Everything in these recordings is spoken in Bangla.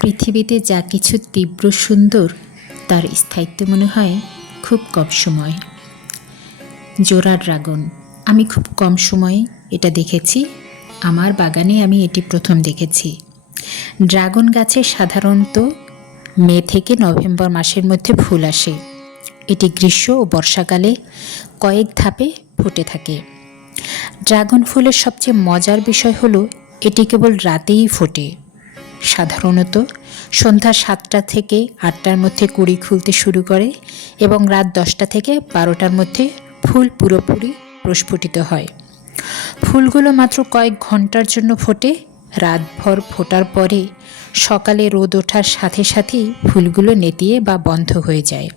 পৃথিবীতে যা কিছু তীব্র সুন্দর তার স্থায়িত্ব মনে হয় খুব কম সময়। জোড়া ড্রাগন আমি খুব কম সময়ে এটা দেখেছি। আমার বাগানে আমি এটি প্রথম দেখেছি। ড্রাগন গাছে সাধারণত মে থেকে নভেম্বর মাসের মধ্যে ফুল আসে। এটি গ্রীষ্ম ও বর্ষাকালে কয়েক ধাপে ফুটে থাকে। ড্রাগন ফুলের সবচেয়ে মজার বিষয় হলো এটি কেবল রাতেই ফোটে। সাধারণত সন্ধ্যা 7টা থেকে 8টার মধ্যে কুঁড়ি খুলতে শুরু করে এবং রাত 10টা থেকে 12টার মধ্যে ফুল পুরোপুরি প্রস্ফুটিত হয়। ফুলগুলো মাত্র কয়েক ঘন্টার জন্য ফোটে। রাতভর ফোটার পরে সকালে রোদ ওঠার সাথে সাথেই ফুলগুলো নেতিয়ে বা বন্ধ হয়ে যায়।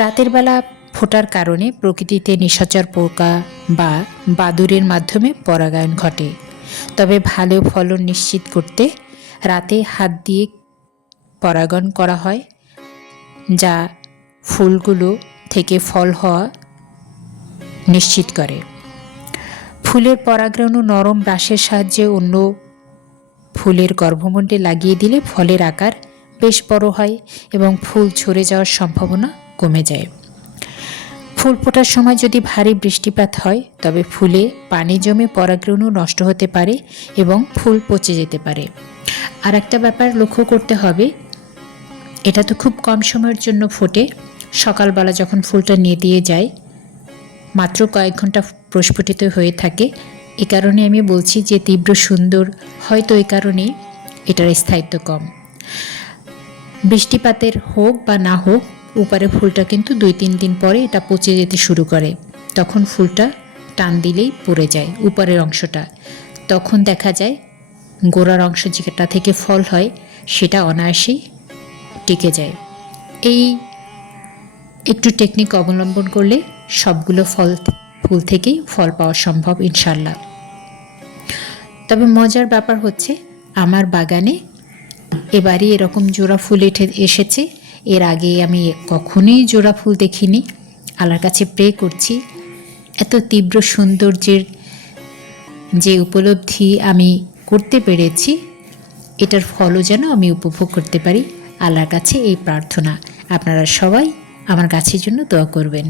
রাতের বেলা ফোটার কারণে প্রকৃতিতে নিশাচর পোকা বা বাদুড়ের মাধ্যমে পরাগায়ন ঘটে। তবে ভালো ফলন নিশ্চিত করতে রাতে হাত দিয়ে পরাগায়ন করা হয়, যা ফুলগুলো থেকে ফল হওয়া নিশ্চিত করে। ফুলের পরাগরেণু নরম ব্রাশের সাহায্যে অন্য ফুলের গর্ভমণ্ডে লাগিয়ে দিলে ফলের আকার বেশ বড় হয় এবং ফুল ঝরে যাওয়ার সম্ভাবনা কমে যায়। ফুল ফোটার সময় যদি ভারী বৃষ্টিপাত হয় তবে ফুলে পানি জমে পরাগরেণু নষ্ট হতে পারে এবং ফুল পচে যেতে পারে। আর একটা ব্যাপার লক্ষ্য করতে হবে, এটা তো খুব কম সময়ের জন্য ফোটে। সকালবেলা যখন ফুলটা নেতিয়ে যায় মাত্র কয়েক ঘন্টা প্রস্ফুটিত হয়ে থাকে। এ কারণে আমি বলছি যে তীব্র সুন্দর, হয়তো এ কারণেই এটার স্থায়িত্ব কম। বৃষ্টিপাতের হোক বা না হোক, উপরে ফুলটা কিন্তু 2-3 দিন পরে এটা পচে যেতে শুরু করে। তখন ফুলটা টান দিলেই পড়ে যায় উপরের অংশটা। তখন দেখা যায় গোড়ার অংশ যেটা থেকে ফল হয় সেটা অনায়াসেই টিকে যায়। এই একটু টেকনিক অবলম্বন করলে সবগুলো ফুল থেকেই ফল পাওয়া সম্ভব ইনশাল্লাহ। তবে মজার ব্যাপার হচ্ছে, আমার বাগানে এবারই এরকম জোড়া ফুল এসেছে। এর আগে আমি কখনোই জোড়া ফুল দেখিনি। আল্লাহর কাছে প্রে করছি এত তীব্র সৌন্দর্যের যে উপলব্ধি আমি করতে পেরেছি, এটার ফলও যেন আমি উপভোগ করতে পারি। আল্লাহর কাছে এই প্রার্থনা। আপনারা সবাই আমার গাছের জন্য দোয়া করবেন।